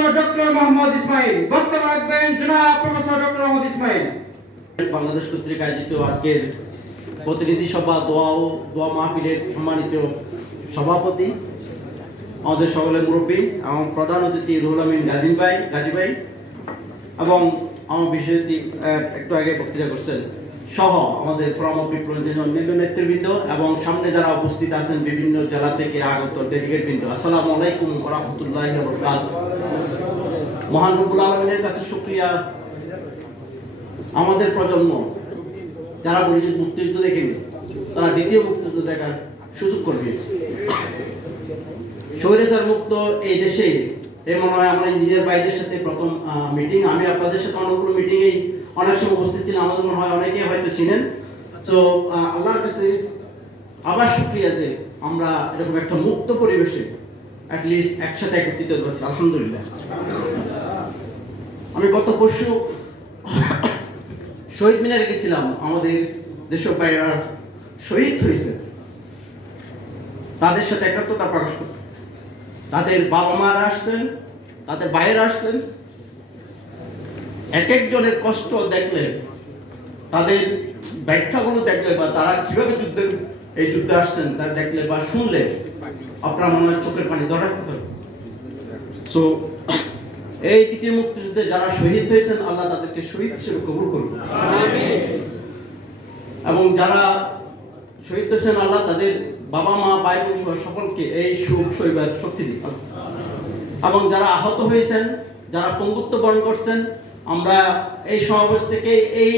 Professor doctor Mohammad Ismail. বক্তব্য রাখবেন জনাব প্রফেসর ডক্টর মোহাম্মদ ইসমাইল। বাংলাদেশ কর্তৃক আয়োজিত আজকের প্রতিনিধি সভা দোয়া মাহফিলের সম্মানিত সভাপতি, আমাদের সকলের মুরব্বী এবং প্রধান অতিথি রুহুল আমিন গাজী ভাই এবং আমার বিশেষ অতিথি একটু আগে বক্তৃতা করছেন সহ আমাদের ফোরাম অফ পিপলের অন্যান্য নেতৃবৃন্দ এবং সামনে যারা উপস্থিত আছেন বিভিন্ন জেলা থেকে আগত ডেলিগেট বৃন্দ, আসসালামু আলাইকুম ওয়া রাহমাতুল্লাহি ওয়া বারাকাতুহু। মহান রব্বুল আলামিনের কাছে শুকরিয়া, আমাদের প্রজন্ম যারা বলেছে মুক্তিযুদ্ধ দেখেনি তারা দ্বিতীয় মুক্তিযুদ্ধ দেখার সুযোগ করে দিয়েছে। স্বৈরাচার মুক্ত এই দেশে মনে হয় আমরা ইঞ্জিনিয়ার ভাইদের সাথে প্রথম মিটিং, আমি আপনাদের সাথে অনেকগুলো মিটিংয়েই অনেক সময় উপস্থিত ছিলাম, আমাদের মনে হয় অনেকে হয়তো চিনেন। সো আল্লাহর কাছে আবার শুকরিয়া যে আমরা এরকম একটা মুক্ত পরিবেশে অ্যাটলিস্ট একসাথে একত্রিত হয়েছি, আলহামদুলিল্লাহ। আমি গত পরশু শহীদ মিনারে গেছিলাম, আমাদের যেসব ভাইরা শহীদ হয়েছে তাদের সাথে একাত্মতা প্রকাশ করতে। তাদের বাবা মারা আসছেন, তাদের ভাইয়েরা আসছেন, এক একজনের কষ্ট দেখলে, তাদের ব্যাখ্যাগুলো দেখলে বা তারা কিভাবে যুদ্ধে আসছেন তা দেখলে বা শুনলে আপনার মনে হয় চোখের পানি ধরে রাখতে পারে। সো এই তৃতীয় মুক্তিযুদ্ধে যারা শহীদ হয়েছেন আল্লাহ তাদেরকে শহীদ হিসেবে কবুল করুন, এবং যারা শহীদ হয়েছেন আল্লাহ তাদের বাবা মা ভাই বোন সকলকে এই সুখ সইবার শক্তি দিন, এবং যারা আহত হয়েছেন, যারা পঙ্গুত্ব বরণ করছেন, আমরা এই সমাবেশ থেকে এই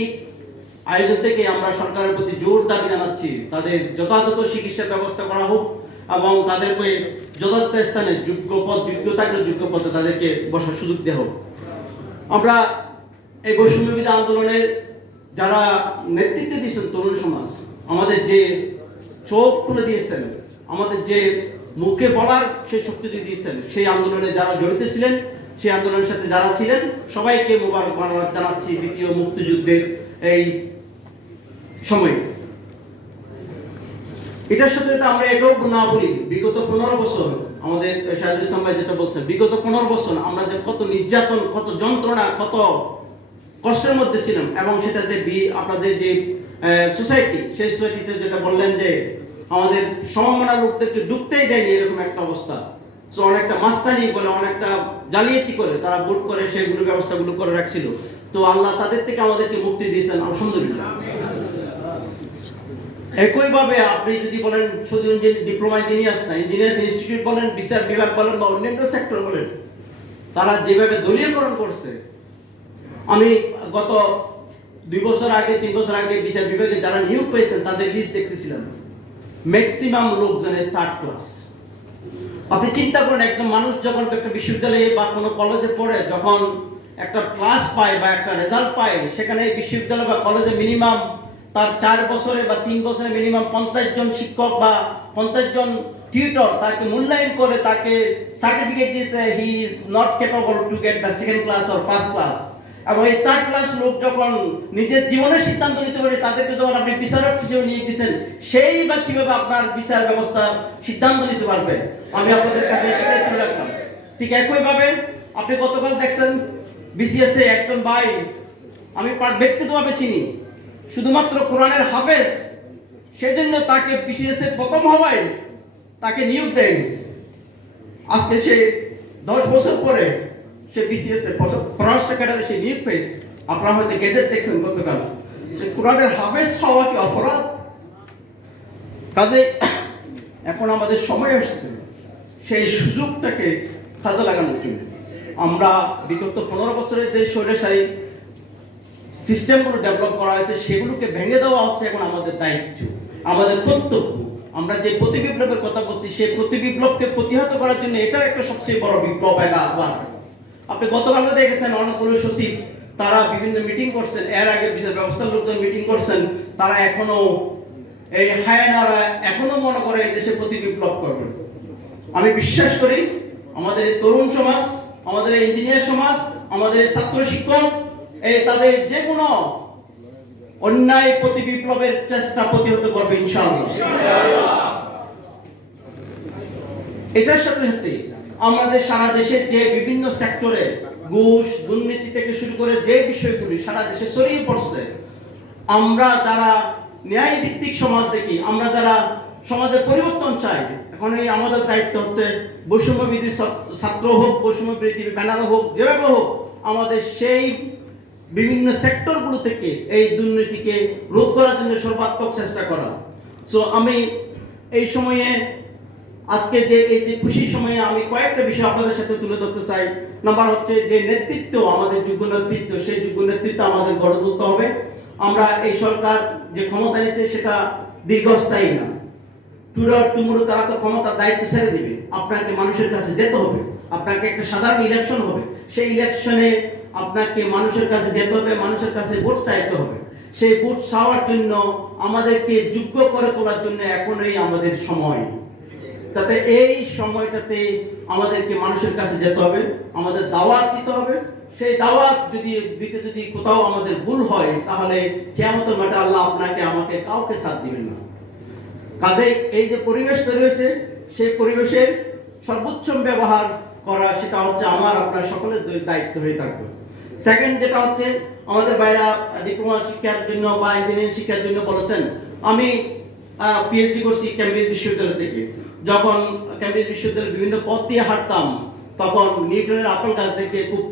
আয়োজন থেকে আমরা সরকারের প্রতি জোর দাবি জানাচ্ছি তাদের যথাযথ চিকিৎসার ব্যবস্থা করা হোক এবং তাদেরকে যথাযথ স্থানে যোগ্য পদে তাদেরকে বসার সুযোগ দেওয়া হোক। আমরা এই বৈষম্য বিরোধী আন্দোলনের যারা নেতৃত্ব দিয়েছেন তরুণ সমাজ, আমাদের যে চোখ খুলে দিয়েছেন, আমাদের যে মুখে বলার সেই শক্তি দিয়েছেন, সেই আন্দোলনে যারা জড়িত ছিলেন, সেই আন্দোলনের সাথে যারা ছিলেন সবাইকে মোবারকবাদ জানাচ্ছি দ্বিতীয় মুক্তিযুদ্ধের এই সময়। এটার সাথে আমরা এটাও না বলি, বিগত 15 বছর আমাদের শাহিদুল ইসলাম ভাই যেটা বলছেন, বিগত 15 বছর আমরা যে কত নির্যাতন, কত যন্ত্রণা, কত কষ্টের মধ্যে ছিলাম, এবং সেটা যে আপনাদের যে সোসাইটি, সেই সোসাইটিতে যেটা বললেন যে আমাদের সমমনা লোকদেরকে ডুবতেই দেয়নি এরকম একটা অবস্থা। তো অনেকটা মাস্তানি করে, অনেকটা জালিয়াতি করে তারা ভোট করে সেইগুলো ব্যবস্থাগুলো করে রাখছিল। তো আল্লাহ তাদের থেকে আমাদেরকে মুক্তি দিয়েছেন, আলহামদুলিল্লাহ। একইভাবে আপনি যদি বলেন শুধু ডিপ্লোমা ইঞ্জিনিয়ার্স ইনস্টিটিউট বলেন, বিচার বিভাগ বলেন বা অন্যান্য সেক্টর বলেন, তারা যেভাবে দলীয়করণ করছে, আমি গত 2 বছর আগে 3 বছর আগে বিচার বিভাগে যারা নিয়োগ পেয়েছেন তাদের লিস্ট দেখতেছিলাম, ম্যাক্সিমাম লোকজনের 3rd ক্লাস। আপনি চিন্তা করেন, একজন মানুষ যখন একটা বিশ্ববিদ্যালয়ে বা কোনো কলেজে পড়ে, যখন একটা ক্লাস পায় বা একটা রেজাল্ট পায়, সেখানে বিশ্ববিদ্যালয় বা কলেজে মিনিমাম তার 4 বছরে বা 3 বছরে মিনিমাম 50 জন শিক্ষক বা 50 জন টিউটর তাকে মূল্যায়ন করে তাকে সার্টিফিকেট দিয়েছে he is not capable to get the 2nd class or 1st class. এবং এই 3rd ক্লাস লোক যখন নিজের জীবনের সিদ্ধান্ত নিতে পারে, তাদেরকে যখন আপনি বিচারক হিসেবে নিয়ে দিচ্ছেন, সেই বা কিভাবে আপনার বিচার ব্যবস্থা সিদ্ধান্ত নিতে পারবে, আমি আপনাদের কাছে সেটাই তুলে রাখলাম। ঠিক একইভাবে আপনি গতকাল দেখছেন বিসিএস এ একজন ভাই, আমি ব্যক্তিগতভাবে চিনি, শুধুমাত্র কোরআনের হাফেজ, সেজন্য তাকে বিসিএস এ প্রথম হওয়ায় তাকে নিয়োগ দেয়। আজকে সে 10 বছর পরে সে বিসিএস এ পররাষ্ট্র ক্যাডারে সে নিয়োগ পেয়েছে। আপনারা হয়তো গেজেট দেখছেন গতকাল, সে কোরআনের হাফেজ হওয়া কি অপরাধ? কাজে এখন আমাদের সময় আসছে সেই সুযোগটাকে কাজে লাগানোর জন্য। আমরা বিগত 15 বছরের যে স্বৈরাচারী সিস্টেমগুলো ডেভেলপ করা হয়েছে সেগুলোকে ভেঙে দেওয়া হচ্ছে এখন আমাদের দায়িত্ব, আমাদের কর্তব্য। আমরা যে প্রতিবিপ্লবের কথা বলছি, সেই প্রতিবিপ্লবকে প্রতিহত করার জন্য এটাও একটা সবচেয়ে বড় বিপ্লব। আপনি গতকাল দেখেছেন অনেকগুলো সচিব তারা বিভিন্ন মিটিং করছেন, এর আগে বিচার ব্যবস্থার লোকজন মিটিং করছেন, তারা এখনো এই হায়নারা এখনো মনে করে এই দেশে প্রতিবিপ্লব করবে। আমি বিশ্বাস করি আমাদের তরুণ সমাজ, আমাদের ইঞ্জিনিয়ার সমাজ, আমাদের ছাত্র শিক্ষক তাদের যে কোনো অন্যায় প্রতি বিপ্লবের চেষ্টা প্রতিহত করবে ইনশাআল্লাহ। এটার সাথে সাথে আমাদের সারা দেশে যে বিভিন্ন সেক্টরে ঘুষ দুর্নীতি থেকে শুরু করে যে বিষয়গুলি সারা দেশে ছড়িয়ে পড়ছে, আমরা যারা ন্যায় ভিত্তিক সমাজ দেখি, আমরা যারা সমাজের পরিবর্তন চাই, এখন এই আমাদের দায়িত্ব হচ্ছে বৈষম্য বিরোধী ছাত্র হোক, বৈষম্য বিরোধী ব্যানার হোক, যেভাবে হোক আমাদের সেই বিভিন্ন সেক্টরগুলো থেকে এই দুর্নীতিকে রোধ করার জন্য সর্বাত্মক চেষ্টা করা। সো আমি এই সময়ে আজকে যে এই যে খুশির সময়ে আমি কয়েকটা বিষয় আপনাদের সাথে তুলে ধরতে চাই। নাম্বার হচ্ছে যে নেতৃত্ব, আমাদের যোগ্য নেতৃত্ব, সেই যোগ্য নেতৃত্ব আমাদের গড়ে তুলতে হবে। আমরা এই সরকার যে ক্ষমতা নিয়েছে সেটা দীর্ঘস্থায়ী না। টুডার টুমুরো তারা তো ক্ষমতার দায়িত্ব ছেড়ে দিবে, আপনাকে মানুষের কাছে যেতে হবে, আপনাকে একটা সাধারণ ইলেকশন হবে, সেই ইলেকশনে আপনাকে মানুষের কাছে যেতে হবে, মানুষের কাছে ভোট চাইতে হবে। সেই ভোট চাওয়ার জন্য আমাদেরকে যোগ্য করে তোলার জন্য এখনই আমাদের সময়, যাতে এই সময়টাতে আমাদেরকে মানুষের কাছে যেতে হবে, আমাদের দাওয়াত দিতে হবে। সেই দাওয়াত যদি কোথাও আমাদের ভুল হয়, তাহলে কিয়ামতের মাঠে আল্লাহ আপনাকে আমাকে কাউকে সাথ দিবেন না। কাজেই এই যে পরিবেশ তৈরি হয়েছে, সেই পরিবেশের সর্বোচ্চ ব্যবহার করা, সেটা হচ্ছে আমার আপনার সকলের দায়িত্ব হয়ে থাকবে। সেকেন্ড যেটা হচ্ছে, আমাদের বাইরা ডিপ্লোমা শিক্ষার জন্য বা ইঞ্জিনিয়ারিং শিক্ষার জন্য বলেছেন। আমি পিএইচডি করছি কেমব্রিজ বিশ্ববিদ্যালয় থেকে। যখন কেমব্রিজ বিশ্ববিদ্যালয়ের বিভিন্ন পথ দিয়ে হাঁটতাম, তখন নিউটনের আপেল গাছ দেখে খুব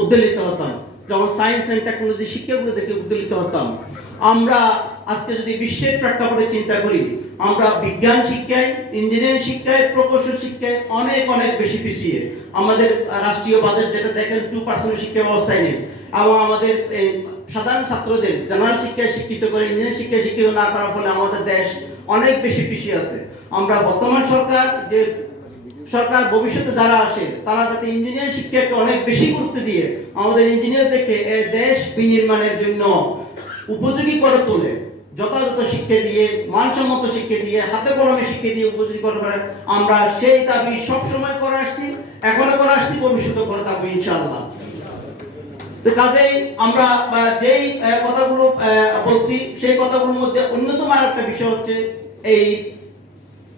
উদ্বেলিত হতাম। যখন সায়েন্স অ্যান্ড টেকনোলজি শিক্ষাগুলো দেখে উদ্বেলিত হতাম। আমরা আজকে যদি বিশ্বের প্রেক্ষাপটে চিন্তা করি, আমরা বিজ্ঞান শিক্ষায়, ইঞ্জিনিয়ারিং শিক্ষায়, প্রকৌশল শিক্ষায় অনেক অনেক বেশি পিছিয়ে। আমাদের রাষ্ট্রীয় বাজেট যেটা দেখেন 2% শিক্ষা ব্যবস্থায় নেই, এবং আমাদের সাধারণ ছাত্রদের জেনারেল শিক্ষায় শিক্ষিত করে ইঞ্জিনিয়ারিং শিক্ষায় শিক্ষিত না করার ফলে আমাদের দেশ অনেক বেশি পিছিয়ে আছে। আমরা বর্তমান সরকার ভবিষ্যতে যারা আসে, তারা যাতে ইঞ্জিনিয়ারিং শিক্ষাকে অনেক বেশি গুরুত্ব দিয়ে আমাদের ইঞ্জিনিয়ারদেরকে এই দেশ বিনির্মাণের জন্য উপযোগী করে তোলে, যথাযথ শিক্ষা দিয়ে, মানসম্মত শিক্ষা দিয়ে, হাতে কলমে শিক্ষা দিয়ে উপযোগী করে। আমরা সেই দাবি সবসময় করে আসছি, এখনো করে আসছি, ভবিষ্যতে করে থাকবো ইনশাআল্লাহ। তো কাজেই আমরা যেই কথাগুলো বলছি, সেই কথাগুলোর মধ্যে অন্যতম আরেকটা বিষয় হচ্ছে, এই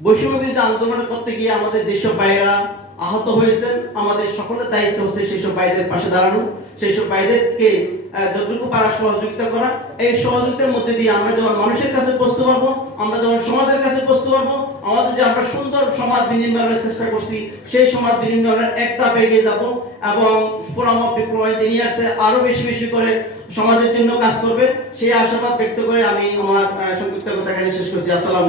বৈষম্য বিরোধী আন্দোলন করতে গিয়ে আমাদের যেসব ভাইয়েরা আহত হয়েছেন, আমাদের সকলের দায়িত্ব হচ্ছে সেই সব ভাইদের পাশে দাঁড়ানো, সেই সব ভাইদেরকে যতটুকু পারা সহযোগিতা করা। এই সহযোগিতার মধ্যে দিয়ে আমরা যখন মানুষের কাছে পৌঁছতে পারবো, আমরা যখন সমাজের কাছে পৌঁছতে পারবো, আমাদের যে আমরা সুন্দর সমাজ বিনির্মাণের চেষ্টা করছি, সেই সমাজ বিনির্মাণের এক ধাপ এগিয়ে যাবো, এবং ফোরাম অফ ডিপ্লোমা ইঞ্জিনিয়ার্স আরো বেশি বেশি করে সমাজের জন্য কাজ করবে, সেই আশাবাদ ব্যক্ত করে আমি আমার সংক্ষিপ্ত কথা এখানে শেষ করছি। আসসালাম।